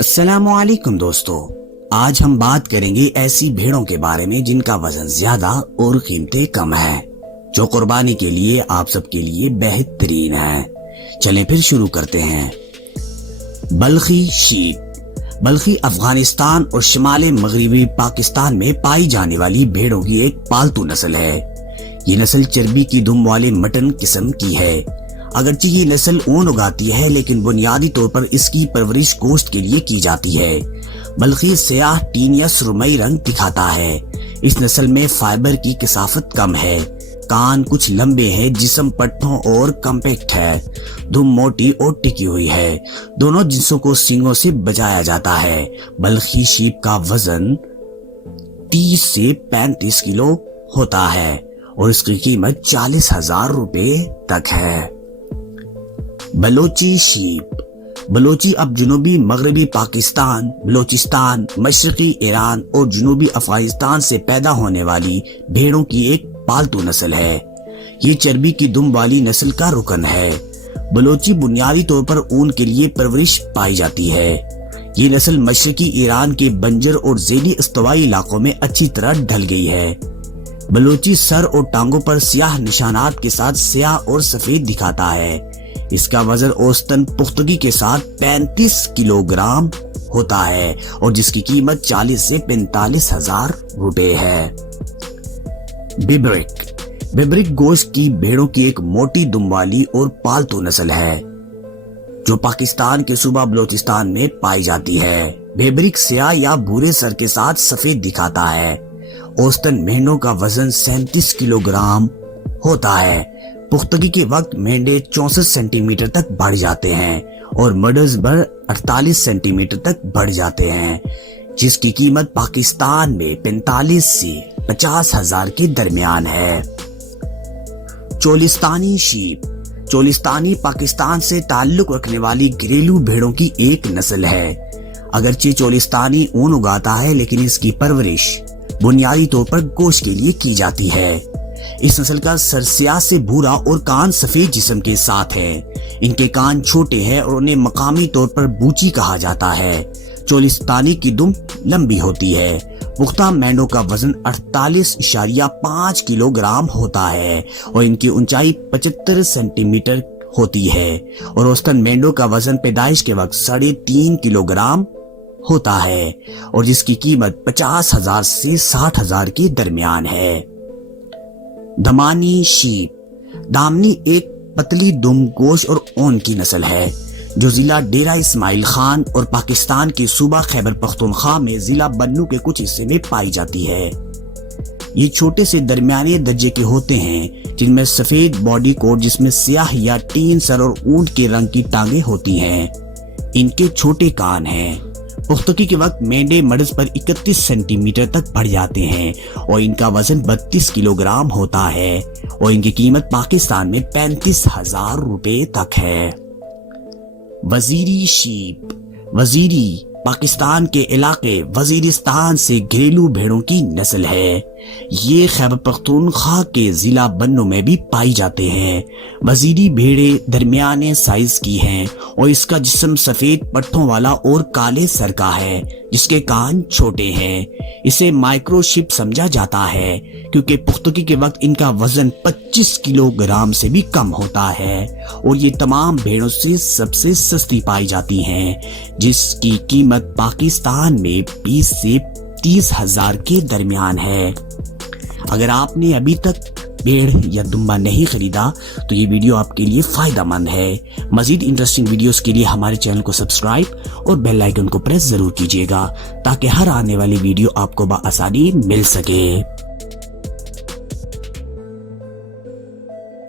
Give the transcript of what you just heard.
السلام علیکم دوستو، آج ہم بات کریں گے ایسی بھیڑوں کے بارے میں جن کا وزن زیادہ اور قیمتیں کم ہیں، جو قربانی کے لیے آپ سب کے لیے بہترین ہیں۔ چلیں پھر شروع کرتے ہیں۔ بلخی شیپ۔ بلخی افغانستان اور شمال مغربی پاکستان میں پائی جانے والی بھیڑوں کی ایک پالتو نسل ہے۔ یہ نسل چربی کی دم والے مٹن قسم کی ہے۔ اگرچہ یہ نسل اون اگاتی ہے لیکن بنیادی طور پر اس کی پرورش گوشت کے لیے کی جاتی ہے۔ بلخی سیاہ ٹین یا سرمئی رنگ دکھاتا ہے۔ اس نسل میں فائبر کی کثافت کم ہے۔ کان کچھ لمبے ہیں، جسم پٹھوں اور کمپیکٹ ہے۔ دم موٹی اور ٹکی ہوئی ہے۔ دونوں جنسوں کو سینگوں سے بچایا جاتا ہے۔ بلخی شیپ کا وزن 30 سے 35 کلو ہوتا ہے اور اس کی قیمت 40,000 روپے تک ہے۔ بلوچی شیپ۔ بلوچی اب جنوبی مغربی پاکستان، بلوچستان، مشرقی ایران اور جنوبی افغانستان سے پیدا ہونے والی بھیڑوں کی ایک پالتو نسل ہے۔ یہ چربی کی دم والی نسل کا رکن ہے۔ بلوچی بنیادی طور پر اون کے لیے پرورش پائی جاتی ہے۔ یہ نسل مشرقی ایران کے بنجر اور ذیلی استوائی علاقوں میں اچھی طرح ڈھل گئی ہے۔ بلوچی سر اور ٹانگوں پر سیاہ نشانات کے ساتھ سیاہ اور سفید دکھاتا ہے۔ اس کا وزن اوسطاً پختگی کے ساتھ 35 کلو گرام ہوتا ہے اور جس کی قیمت 40 سے 45,000 روپے ہے۔ بیبرک۔ بیبرک گوشت کی بھیڑوں کی ایک موٹی دم والی اور پالتو نسل ہے جو پاکستان کے صوبہ بلوچستان میں پائی جاتی ہے۔ بیبرک سیاہ یا بھورے سر کے ساتھ سفید دکھاتا ہے۔ اوسطاً مینڈوں کا وزن 37 کلو گرام ہوتا ہے۔ پختگی کے وقت مینڈے 64 سینٹی میٹر تک بڑھ جاتے ہیں اور مڈرز بر 48 سینٹی میٹر تک بڑھ جاتے ہیں، جس کی قیمت پاکستان میں 45 سے 50,000 کے درمیان ہے۔ چولستانی شیپ۔ چولستانی پاکستان سے تعلق رکھنے والی گھریلو بھیڑوں کی ایک نسل ہے۔ اگرچہ چولستانی اون اگاتا ہے لیکن اس کی پرورش بنیادی طور پر گوشت کے لیے کی جاتی ہے۔ اس نسل کا سر سیاہ سے بھورا اور کان سفید جسم کے ساتھ ہے۔ ان کے کان چھوٹے ہیں اور انہیں مقامی طور پر بوچی کہا جاتا ہے۔ چولستانی کی دم لمبی ہوتی ہے۔ پختہ مینڈوں کا وزن 48.5 کلو گرام ہوتا ہے اور ان کی اونچائی 75 سینٹی میٹر ہوتی ہے اور اوسطاً مینڈوں کا وزن پیدائش کے وقت 3.5 کلو گرام ہوتا ہے اور جس کی قیمت 50,000 سے 60,000 کے درمیان ہے۔ دمانی شیپ۔ دامنی ایک پتلی دم گوشت اور اون کی نسل ہے جو ضلع ڈیرہ اسماعیل خان اور پاکستان کے صوبہ خیبر پختونخوا میں ضلع بنو کے کچھ حصے میں پائی جاتی ہے۔ یہ چھوٹے سے درمیانے درجے کے ہوتے ہیں جن میں سفید باڈی کوٹ جس میں سیاہ یا ٹین سر اور اونٹ کے رنگ کی ٹانگیں ہوتی ہیں۔ ان کے چھوٹے کان ہیں۔ پختگی کے وقت مینڈے مڈز پر 31 سینٹی میٹر تک بڑھ جاتے ہیں اور ان کا وزن 32 کلو گرام ہوتا ہے اور ان کی قیمت پاکستان میں 35,000 روپے تک ہے۔ وزیری شیپ۔ وزیری پاکستان کے علاقے وزیرستان سے گھریلو بھیڑوں کی نسل ہے۔ یہ خیبر پختونخوا کے ضلع بنو میں بھی پائی جاتے ہیں۔ وزیری بھیڑیں درمیانے سائز کی ہیں اور اس کا جسم سفید پٹھوں والا اور کالے سر کا ہے جس کے کان چھوٹے ہیں۔ اسے مائکرو شپ سمجھا جاتا ہے کیونکہ پختگی کے وقت ان کا وزن 25 کلو گرام سے بھی کم ہوتا ہے اور یہ تمام بھیڑوں سے سب سے سستی پائی جاتی ہیں جس کی قیمت پاکستان میں 20 سے 30,000 کے درمیان ہے۔ اگر آپ نے ابھی تک بھیڑ یا دمبا نہیں خریدا تو یہ ویڈیو آپ کے لیے فائدہ مند ہے۔ مزید انٹرسٹنگ ویڈیوز کے لیے ہمارے چینل کو سبسکرائب اور بیل آئیکن کو پریس ضرور کیجیے گا تاکہ ہر آنے والی ویڈیو آپ کو بآسانی مل سکے۔